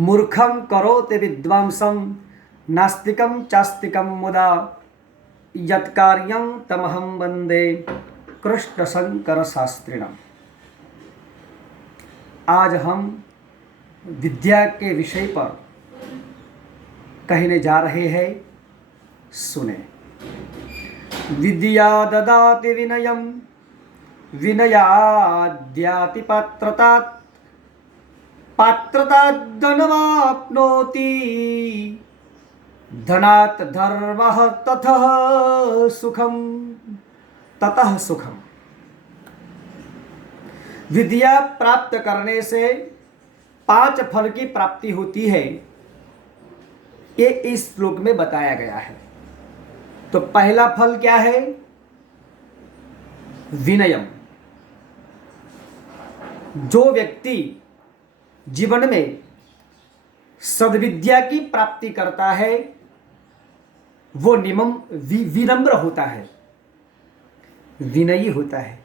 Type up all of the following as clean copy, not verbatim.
मूर्खं करोति विद्वांसं नास्तिकं चास्तिकं मुदा यत्कार्यं तमहं वंदे कृष्ण शंकर शास्त्रिणम्। आज हम विद्या के विषय पर कहने जा रहे हैं, सुने। विद्या ददाति विनयं विनयाद्याति पात्रतात् पात्रतात् धनमाप्नोति धनात् धर्मः ततः सुखम। विद्या प्राप्त करने से 5 फल की प्राप्ति होती है, ये इस श्लोक में बताया गया है। तो पहला फल क्या है? विनयम। जो व्यक्ति जीवन में सद्विद्या की प्राप्ति करता है वो विनम्र होता है, विनयी होता है।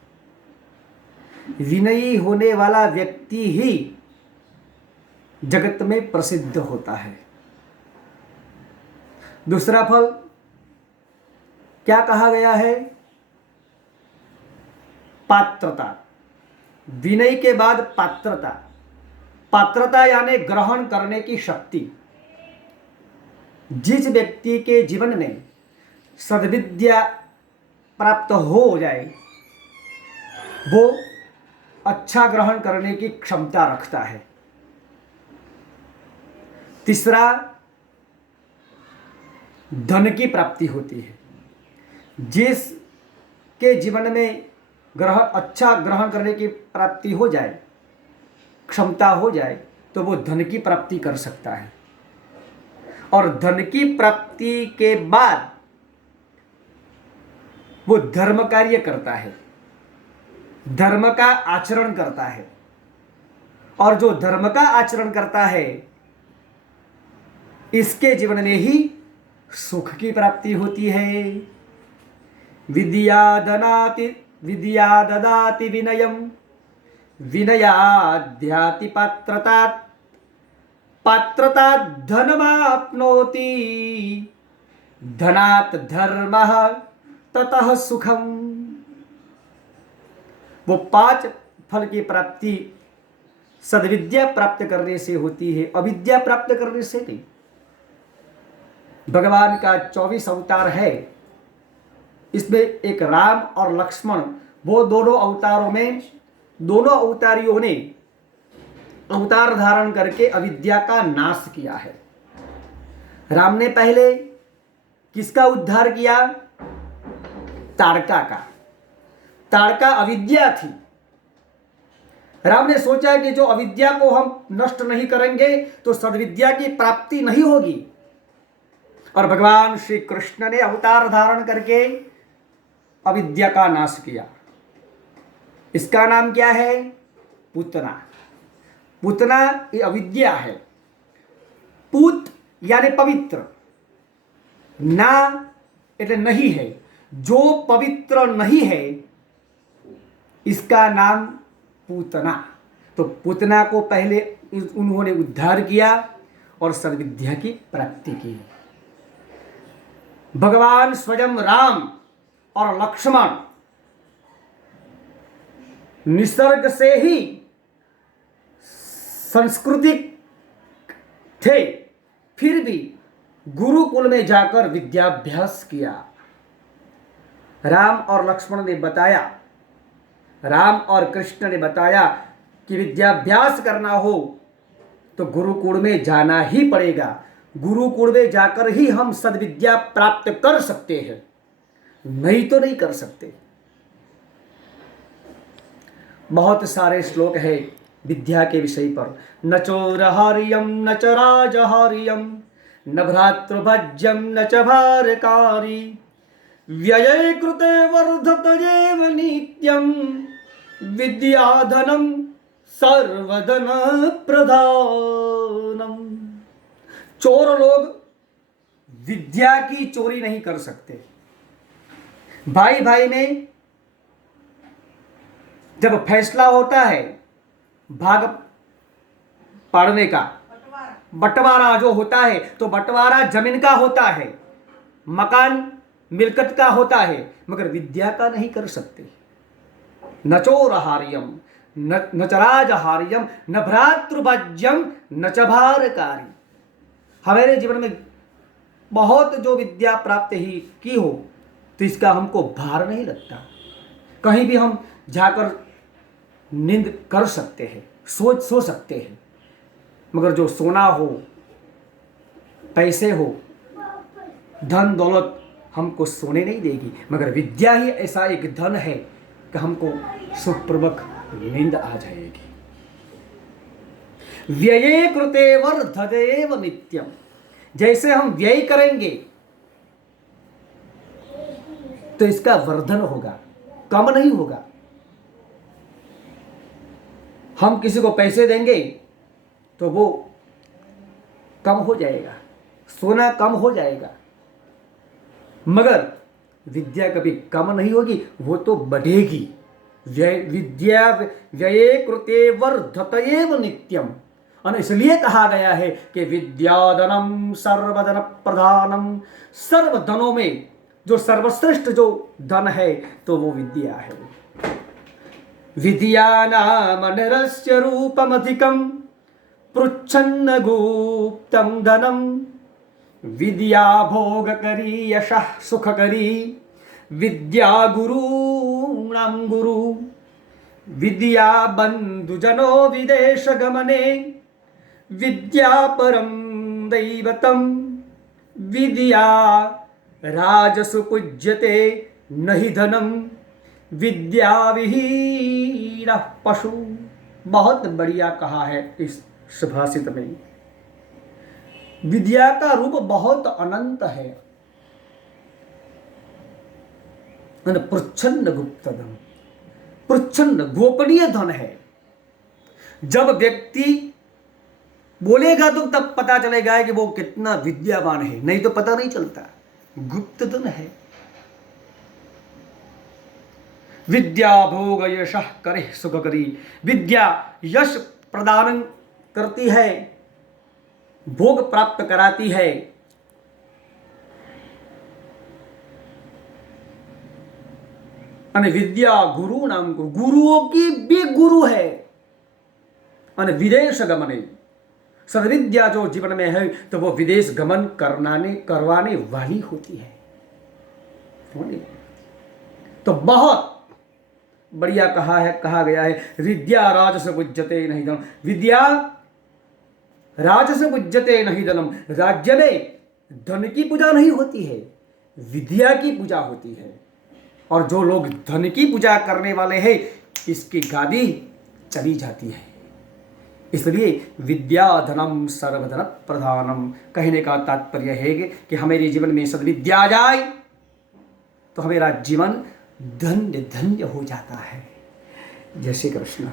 विनयी होने वाला व्यक्ति ही जगत में प्रसिद्ध होता है। दूसरा फल क्या कहा गया है? पात्रता। विनय के बाद पात्रता। पात्रता यानी ग्रहण करने की शक्ति। जिस व्यक्ति के जीवन में सद्विद्या प्राप्त हो जाए वो अच्छा ग्रहण करने की क्षमता रखता है। तीसरा, धन की प्राप्ति होती है। जिसके जीवन में अच्छा ग्रहण करने की प्राप्ति हो जाए, क्षमता हो जाए, तो वो धन की प्राप्ति कर सकता है। और धन की प्राप्ति के बाद वो धर्म कार्य करता है, धर्म का आचरण करता है। और जो धर्म का आचरण करता है इसके जीवन में ही सुख की प्राप्ति होती है। विद्या ददाति विनयम विनयाद्याति पात्रतात् पात्रतात् धनमाप्नोति धनात् धर्मः ततः सुखम। वो 5 फल की प्राप्ति सद्विद्या प्राप्त करने से होती है, अविद्या प्राप्त करने से नहीं। भगवान का 24 अवतार है, इसमें एक राम और लक्ष्मण, वो दोनों अवतारों में दोनों अवतारियों ने अवतार धारण करके अविद्या का नाश किया है। राम ने पहले किसका उद्धार किया? ताड़का का। ताड़का अविद्या थी। राम ने सोचा कि जो अविद्या को हम नष्ट नहीं करेंगे तो सद्विद्या की प्राप्ति नहीं होगी। और भगवान श्री कृष्ण ने अवतार धारण करके अविद्या का नाश किया। इसका नाम क्या है? पूतना। पूतना ये अविद्या है। पूत यानी पवित्र, ना એટલે नहीं है। जो पवित्र नहीं है इसका नाम पूतना। तो पूतना को पहले उन्होंने उद्धार किया और सद्विद्या की प्राप्ति की। भगवान स्वयं राम और लक्ष्मण निसर्ग से ही सांस्कृतिक थे, फिर भी गुरुकुल में जाकर विद्याभ्यास किया। राम और लक्ष्मण ने बताया, राम और कृष्ण ने बताया कि विद्याभ्यास करना हो तो गुरुकुल में जाना ही पड़ेगा। गुरुकुल में जाकर ही हम सद्विद्या प्राप्त कर सकते हैं, नहीं तो नहीं कर सकते। बहुत सारे श्लोक है विद्या के विषय पर। न चोरहार्यम न च राजहार्यम न भ्रातृभज्यम न च भारकारी व्यये कृते वर्धतयेव नित्यम विद्याधनम सर्वधन प्रधानम। चोर लोग विद्या की चोरी नहीं कर सकते। भाई भाई में जब फैसला होता है भाग पाड़ने का, बंटवारा जो होता है तो बंटवारा जमीन का होता है, मकान मिल्कत का होता है, मगर विद्या का नहीं कर सकते। न चोरहार्यम न च राजहार्यम न भ्रातृभाज्यम न च भारकारी। हमारे जीवन में बहुत जो विद्या प्राप्त ही की हो तो इसका हमको भार नहीं लगता। कहीं भी हम जाकर नींद कर सकते हैं, सो सकते हैं, मगर जो सोना हो, पैसे हो, धन दौलत हमको सोने नहीं देगी, मगर विद्या ही ऐसा एक धन है कि हमको सुखपूर्वक नींद आ जाएगी। व्यये कृते वर्धतेव नित्यम, जैसे हम व्यय करेंगे तो इसका वर्धन होगा, कम नहीं होगा। हम किसी को पैसे देंगे तो वो कम हो जाएगा, सोना कम हो जाएगा, मगर विद्या कभी कम नहीं होगी, वो तो बढ़ेगी। विद्या व्यये कृते वर्धतेव नित्यम, और इसलिए कहा गया है कि विद्याधनम सर्वधन प्रधानम, सर्वधनों में जो सर्वश्रेष्ठ जो धन है तो वो विद्या है। विद्या नाम नरस्य रूपमधिकम पृच्छन्न गुप्तम धनम, विद्या भोगकरी यशः सुखकरी, विद्या गुरूणां गुरु, विद्या बंधुजनो विदेश गमने, विद्या परम दैवतम, विद्या राजसु पूज्यते नहि धनम, विद्या विहीन पशु। बहुत बढ़िया कहा है इस सुभाषित में। विद्या का रूप बहुत अनंत है। प्रच्छन्न गुप्त धन, प्रच्छन्न गोपनीय धन है। जब व्यक्ति बोलेगा तो तब पता चलेगा कि वो कितना विद्यावान है, नहीं तो पता नहीं चलता। गुप्त धन है। विद्या भोग यशः करे सुख करी, विद्या यश प्रदान करती है, भोग प्राप्त कराती है। विद्या गुरु नाम को, गुरुओं की भी गुरु है। विदेश गमने, सद्विद्या जो जीवन में है तो वो विदेश गमन करवाने वाली होती है। तो बहुत बढ़िया कहा गया है, विद्या राजस पूज्यते नहीं धनम, विद्या राजस पूज्यते नहीं धनम। राज्य में धन की पूजा नहीं होती है, विद्या की पूजा होती है। और जो लोग धन की पूजा करने वाले हैं, इसकी गादी चली जाती है। इसलिए विद्या धनम सर्वधन प्रधानम कहने का तात्पर्य है कि हमारे जीवन में सद्विद्या आ जाए तो हमारा जीवन धन्य धन्य हो जाता है। जय श्री कृष्ण।